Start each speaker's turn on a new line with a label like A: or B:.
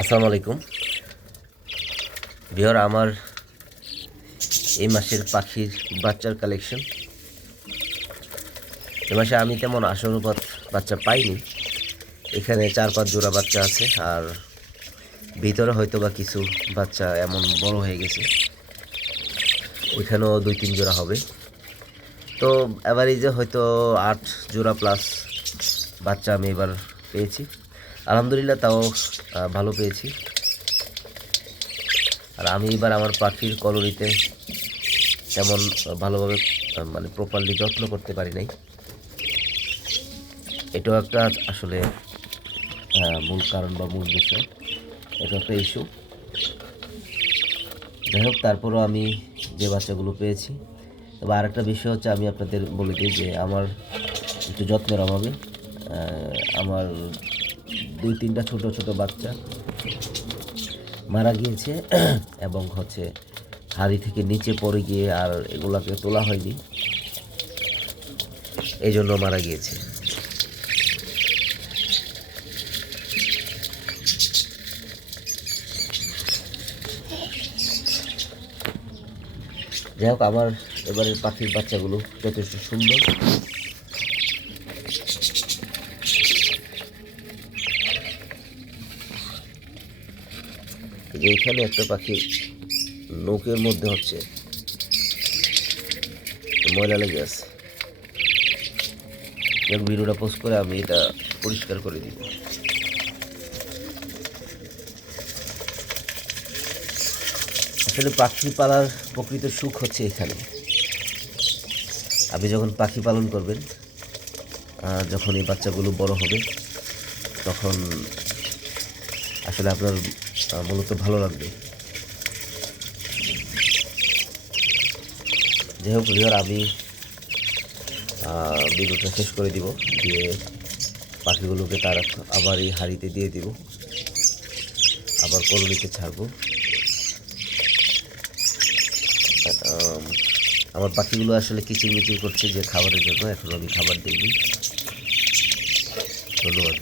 A: আসসালামু আলাইকুম। বিহার আমার এই মাসের পাখির বাচ্চার কালেকশন এ মাসে আমি তেমন আশানুপাত বাচ্চা পাইনি। এখানে চার পাঁচ জোড়া বাচ্চা আছে আর ভিতরে হয়তো বা কিছু বাচ্চা এমন বড় হয়ে গেছে। ওইখানেও দুই তিন জোড়া হবে। তো অ্যাভারেজে হয়তো আট জোড়া প্লাস বাচ্চা আমি এবার পেয়েছি। আলহামদুলিল্লাহ তাও ভালো পেয়েছি। আর আমি এবার আমার পাখির কলোনিতে তেমন ভালোভাবে মানে প্রপারলি যত্ন করতে পারি নাই। এটাও একটা আসলে মূল কারণ বা মূল বিষয়। এটা একটা ইস্যু যাই হোক, তারপরও আমি যে বাচ্চাগুলো পেয়েছি, তবে আরেকটা বিষয় হচ্ছে আমি আপনাদের বলে দিই যে আমার একটু যত্নের অভাবে আমার দুই, তিনটা ছোট ছোট বাচ্চা মারা গিয়েছে এবং হচ্ছে হাড়ি থেকে নিচে পড়ে গিয়ে আর এগুলাকে তোলা হয়নি। এই জন্য মারা গিয়েছে। যাই হোক, আমার এবারের পাখির বাচ্চাগুলো যথেষ্ট সুন্দর। এই যে এখানে একটা পাখি নৌকের মধ্যে হচ্ছে ময়লা লেগে আছে ভিডিওটা পোস্ট করে আমি এটা পরিষ্কার করে দিব। আসলে পাখি পালার প্রকৃত সুখ হচ্ছে এখানে। আপনি যখন পাখি পালন করবেন যখন এই বাচ্চাগুলো বড় হবে, তখন আসলে আপনার মূলত ভালো লাগবে। যাই হোক আমি ভিডিওটা শেষ করে দিব দিয়ে পাখিগুলোকে তার আবার এই হাঁড়িতে দিয়ে দিব। আবার কলোনিতে ছাড়বো। আম, আমার পাখিগুলো আসলে কিচিরমিচির করছে যে খাবারের জন্য এখন আমি খাবার দিইনি। ধন্যবাদ